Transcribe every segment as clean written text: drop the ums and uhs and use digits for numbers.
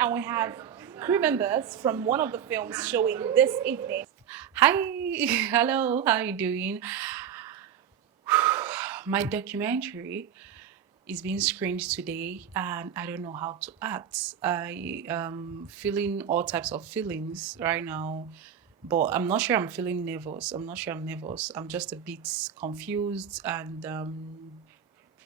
And we have crew members from one of the films showing this evening. Hi, hello, how are you doing? My documentary is being screened today and I don't know how to act. I am feeling all types of feelings right now, but I'm not sure I'm feeling nervous. I'm not sure I'm nervous. I'm just a bit confused and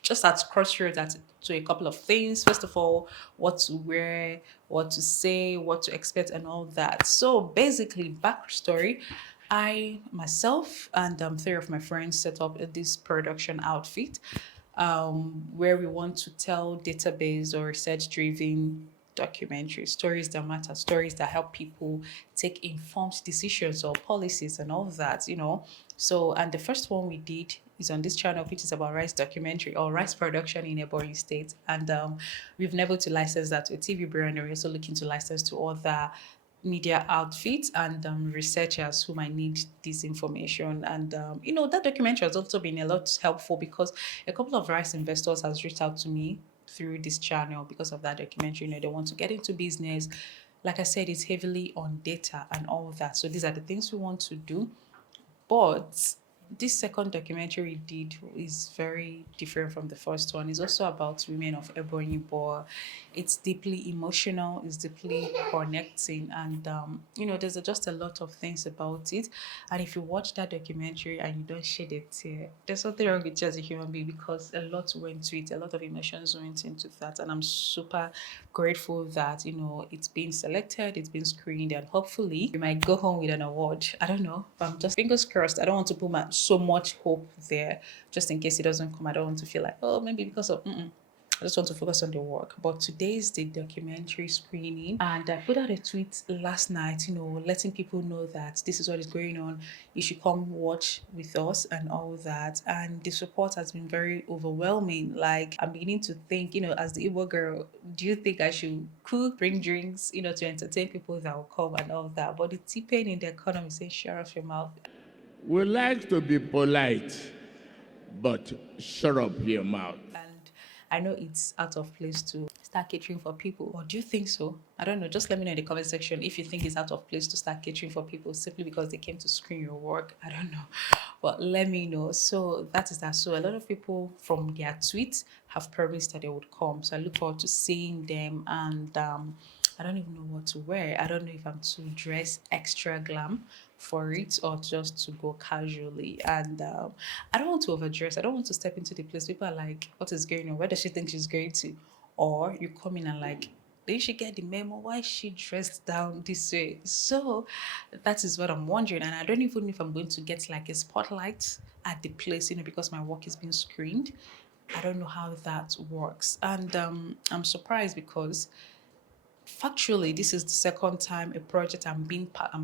just at crossroads to a couple of things. First of all, what to wear, what to say, what to expect, and all that. So basically, backstory. I myself and three of my friends set up this production outfit where we want to tell database or research driven documentary stories that matter, stories that help people take informed decisions or policies and all of that, So, and the first one we did is on this channel, which is about rice documentary or rice production in a boring state. And we've never to license that to a TV brand, and we're also looking to license to other media outfits and researchers who might need this information. And that documentary has also been a lot helpful because a couple of rice investors has reached out to me through this channel because of that documentary. They want to get into business. Like I said, it's heavily on data and all of that. So these are the things we want to do. But this second documentary we did is very different from the first one. It's also about women of Ebony, but it's deeply emotional, it's deeply connecting, and there's just a lot of things about it. And if you watch that documentary and you don't shed a tear, there's something wrong with you as a human being because a lot went to it, a lot of emotions went into that, and I'm super grateful that it's been selected, it's been screened, and hopefully we might go home with an award. I don't know, but I'm just fingers crossed. I don't want to put so much hope there just in case it doesn't come. I don't want to feel like, oh, maybe because of I just want to focus on the work. But today is the documentary screening, and I put out a tweet last night, letting people know that this is what is going on. You should come watch with us and all that. And the support has been very overwhelming. Like, I'm beginning to think, as the Igbo girl, do you think I should cook, bring drinks, to entertain people that will come and all that? But the T-pain in the economy says, shut off your mouth. We like to be polite, but shut up your mouth. And I know it's out of place to start catering for people. Or do you think so? I don't know. Just let me know in the comment section if you think it's out of place to start catering for people simply because they came to screen your work. I don't know. But let me know. So that is that. So a lot of people from their tweets have promised that they would come. So I look forward to seeing them. And I don't even know what to wear. I don't know if I'm to dress extra glam for it or just to go casually. And I don't want to overdress. I don't want to step into the place. People are like, what is going on? Where does she think she's going to? Or you come in and like, did she get the memo? Why is she dressed down this way? So that is what I'm wondering. And I don't even know if I'm going to get like a spotlight at the place, because my work is being screened. I don't know how that works. And I'm surprised because factually, this is the second time a project I'm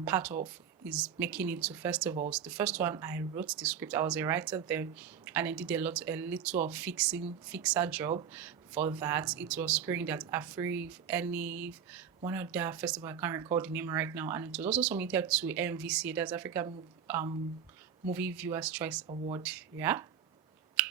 part of is making it to festivals. The first one I wrote the script. I was a writer there, and I did a little of fixer job for that. It was screened at Afriv, Eniv, one of the festival I can't recall the name right now, and it was also submitted to MVC, that's African Movie Viewers Choice Award. Yeah,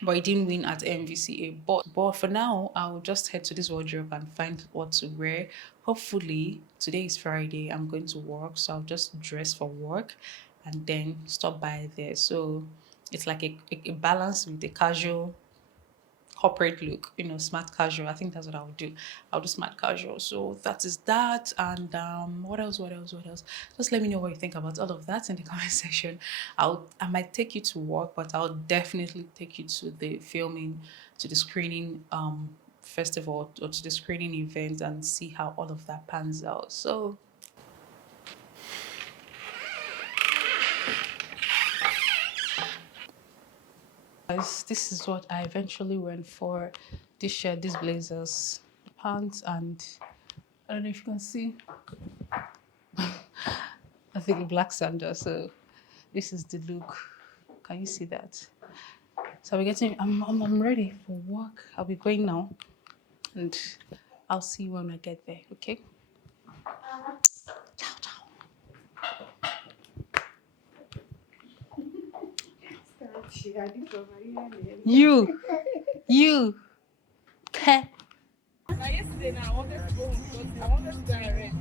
but he didn't win at MVCA. But for now, I'll just head to this wardrobe and find what to wear. Hopefully, today is Friday. I'm going to work, so I'll just dress for work and then stop by there. So it's like a balance with the casual corporate look, smart casual. I think that's what I'll do. I'll do smart casual. So that is that. And what else? Just let me know what you think about all of that in the comment section. I might take you to work, but I'll definitely take you to the filming, to the screening festival or to the screening event and see how all of that pans out. So guys, this is what I eventually went for. This shirt, these blazers, the pants, and I don't know if you can see. I think black sandals. So this is the look. Can you see that? So we're getting. I'm ready for work. I'll be going now, and I'll see you when I get there. Okay. Ciao, ciao. You, you. Okay. Now yesterday now I wanted to go home because I wanted to go and rest.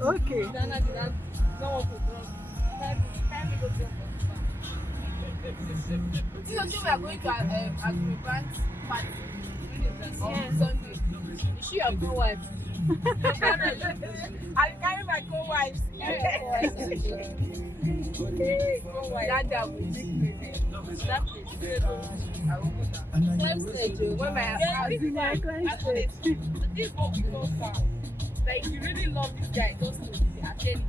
Okay. Dana did not want to drop. Time me go drop us. You know, we are going to Agribank party on Sunday. Is she your co-wife? I carry my co-wives. That day I will make me. That place. Same stage. When my This is what we call sound. Like you really love this guy, just to attend.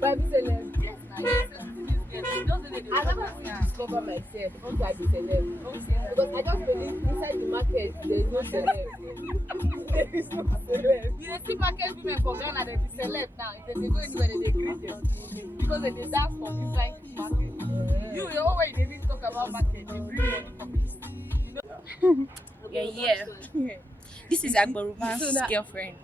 Bible celeb. Yes, I never really discover myself once I be celeb. Because I just believe inside the market there is no celeb. There is no celeb. You see market women for Ghana, they be celeb now. If they go anywhere, they greet them. Because they dance for inside the market. You know when they really talk about market, they bring money from this. Yeah. This is GRWM's girlfriend.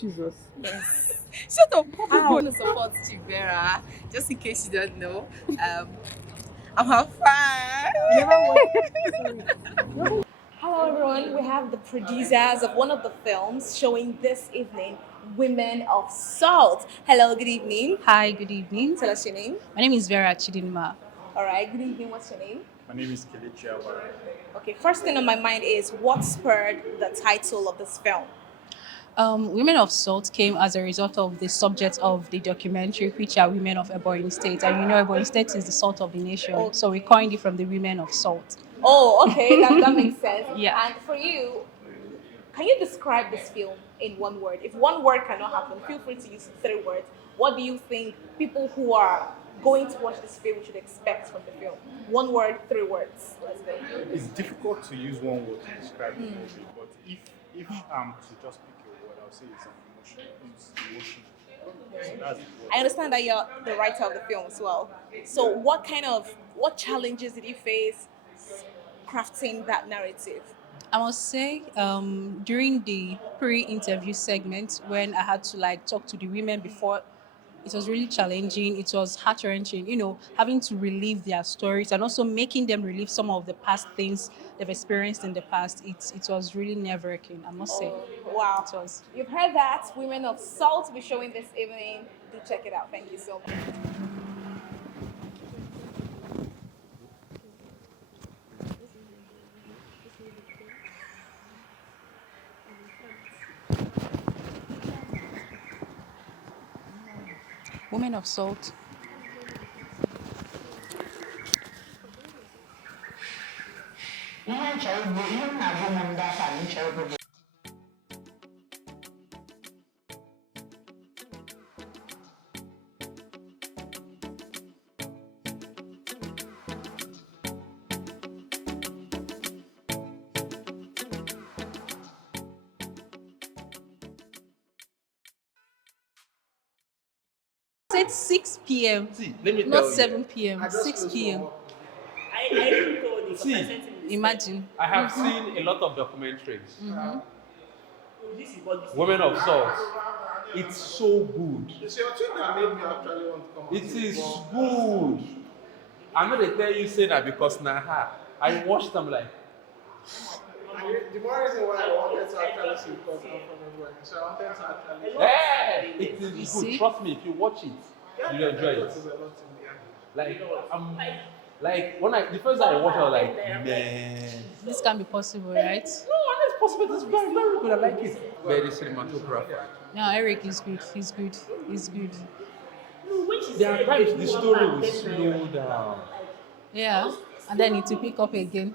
Jesus. Yes. Shut up. I want to support Chibera, just in case you don't know. I'm her fan. Hello everyone, we have the producers of one of the films showing this evening, Women of Salt. Hello, good evening. Hi, good evening. Tell us your name. My name is Vera Chidinma. Alright, good evening, what's your name? My name is Kelechi Awara. Okay, first thing on my mind is what spurred the title of this film? Women of Salt came as a result of the subject of the documentary, which are Women of Ebonyi State. And you know, Ebonyi State is the salt of the nation. So we coined it from the Women of Salt. Oh, okay, that makes sense. Yeah. And for you, can you describe this film in one word? If one word cannot happen, feel free to use 3 words. What do you think people who are going to watch this film should expect from the film? 1 word, 3 words. Let's go. It's difficult to use one word to describe the movie, but if I'm to just pick a word, I'll say it's an emotion. It's emotional. So that's the word. I understand that you're the writer of the film as well. So what challenges did you face crafting that narrative? I must say, during the pre-interview segment, when I had to talk to the women before, it was really challenging. It was heart-wrenching, having to relive their stories and also making them relive some of the past things they've experienced in the past. It was really nerve-wracking, I must say. Wow. It was. You've heard that. Women of Salt will be showing this evening. Do check it out. Thank you so much. Women of Salt. It's 6 p.m. See, let me Not tell 7 you. p.m. I just 6 closed p.m. my work. See, Imagine. I have seen a lot of documentaries. Women of Salt. It's so good. It's your thing that made me actually want to come. It is good. I'm not going to tell you say that because nah, I watched them like. The more reason why I wanted to actually see because I'm from everywhere. So I wanted to actually. Hey, it is good. see? Trust me, if you watch it, you'll enjoy it. There's a lot in the end. When the first time I watched it, I was like, man. This can be possible, right? No, it's possible. It's very, very good. I like it. Very cinematographer. No, Eric is good. He's good. He's good. There are times the story will slow down. Yeah. And then it will pick up again.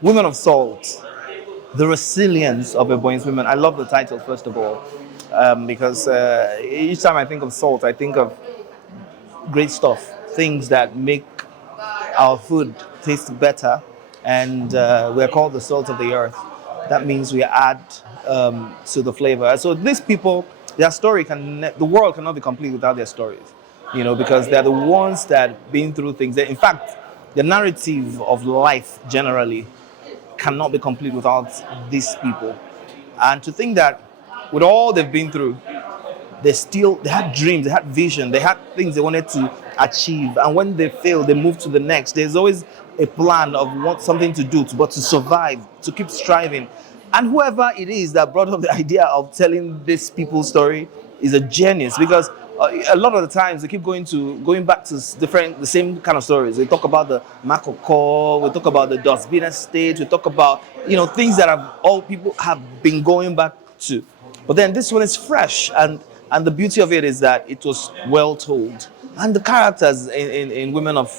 Women of Salt, the resilience of Ebonyi's women. I love the title, first of all, because each time I think of salt, I think of great stuff, things that make our food taste better, and we're called the salt of the earth. That means we add to the flavor. So these people, their story the world cannot be complete without their stories, because they're the ones that been through things. In fact, the narrative of life generally cannot be complete without these people. And to think that with all they've been through, they had dreams, they had vision, they had things they wanted to achieve, and when they fail, they move to the next. There's always a plan of what something to do, but to survive, to keep striving. And whoever it is that brought up the idea of telling this people's story is a genius, because a lot of the times they keep going back to the same kind of stories. They talk about the Makoko, we talk about the Dustbin Estate, we talk about things that have all people have been going back to. But then this one is fresh, and the beauty of it is that it was well told, and the characters in Women of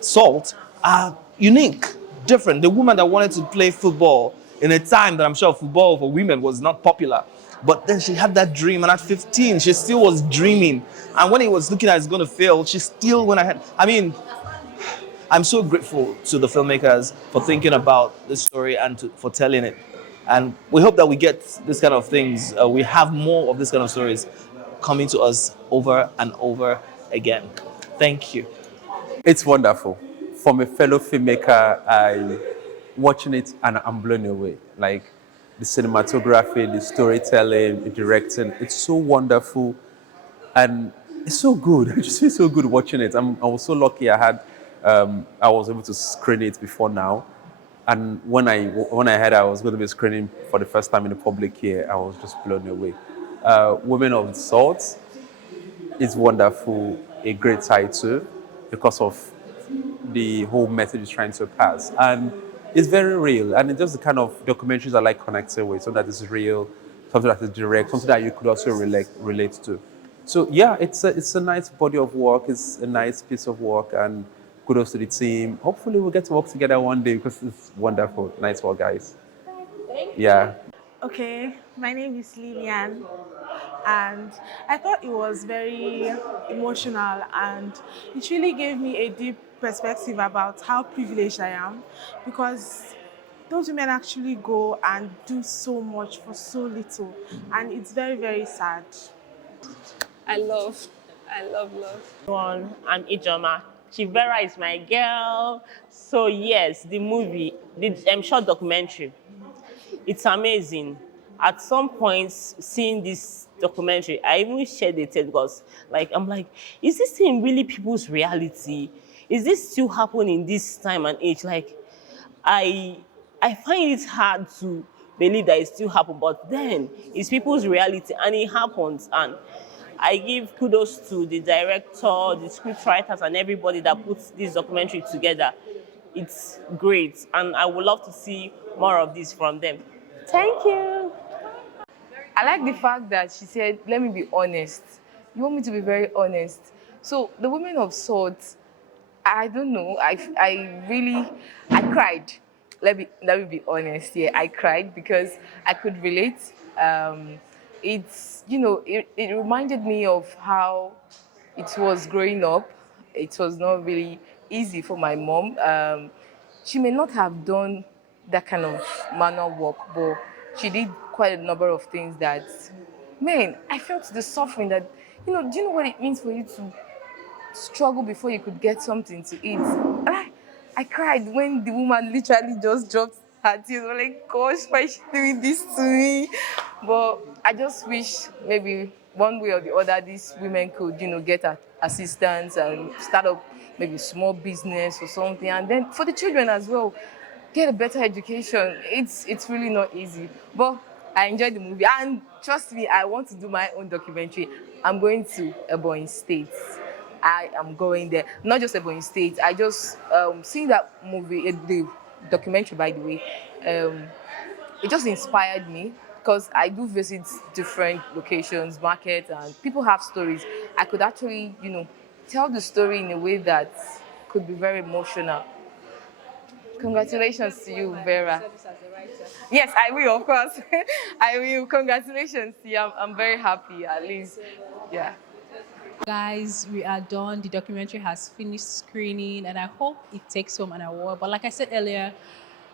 Salt are unique, different. The woman that wanted to play football in a time that I'm sure football for women was not popular. But then she had that dream, and at 15, she still was dreaming. And when it was looking like it's going to fail, she still went ahead. I mean, I'm so grateful to the filmmakers for thinking about this story and for telling it. And we hope that we get this kind of things. We have more of this kind of stories coming to us over and over again. Thank you. It's wonderful. From a fellow filmmaker, I watching it and I'm blown away. Like the cinematography, the storytelling, the directing, it's so wonderful and it's so good. I just feel so good watching it. I was so lucky I was able to screen it before now. And when I heard I was going to be screening for the first time in the public here, I was just blown away. Women of Salt is wonderful, a great title because of the whole message it's trying to pass. And it's very real. And it's just the kind of documentaries I like connecting with, something that is real, something that is direct, something that you could also relate to. So yeah, it's a nice body of work, it's a nice piece of work, and kudos to the team. Hopefully we'll get to work together one day because it's wonderful. Nice work, guys. Yeah. Okay, my name is Lillian, and I thought it was very emotional, and it really gave me a deep perspective about how privileged I am, because those women actually go and do so much for so little, and it's very, very sad. I love, love. One, I'm Ijoma. Chivera is my girl. So yes, the movie, the short documentary, it's amazing. At some point, seeing this documentary, I even shared a tear because, I'm like, is this thing really people's reality? Is this still happening in this time and age? I find it hard to believe that it still happens, but then it's people's reality and it happens. And I give kudos to the director, the script writers, and everybody that puts this documentary together. It's great, and I would love to see more of this from them. Thank you. I like the fact that she said, let me be honest. You want me to be very honest. So the Women of Salt, I don't know. I cried. Let me be honest. Yeah, I cried because I could relate. It reminded me of how it was growing up. It was not really easy for my mom. She may not have done that kind of manual work, but she did quite a number of things that, man, I felt the suffering that, do you know what it means for you to struggle before you could get something to eat? And I cried when the woman literally just dropped her tears. I was like, gosh, why is she doing this to me? But I just wish maybe one way or the other, these women could, get assistance and start up maybe small business or something. And then for the children as well, get a better education. It's really not easy. But I enjoyed the movie. And trust me, I want to do my own documentary. I'm going to Ebonyi State. I am going there. Not just Ebonyi State. I just seeing that movie, the documentary, by the way, it just inspired me because I do visit different locations, markets, and people have stories. I could actually, tell the story in a way that could be very emotional. Congratulations to you, Vera. Yes, I will, of course. I will. Congratulations to you. I'm very happy, at least. Yeah. Guys, we are done. The documentary has finished screening, and I hope it takes home an award. But like I said earlier,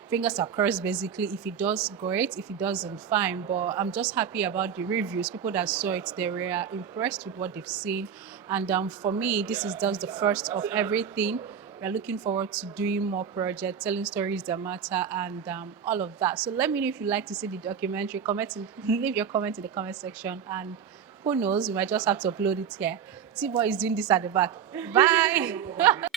fingers are crossed basically. If it does, great. If it doesn't, fine. But I'm just happy about the reviews. People that saw it, they were impressed with what they've seen. And for me, this is just the first of everything. We're looking forward to doing more projects, telling stories that matter, and all of that. So let me know if you'd like to see the documentary. Leave your comment in the comment section, and who knows, we might just have to upload it here. T-Boy is doing this at the back. Bye.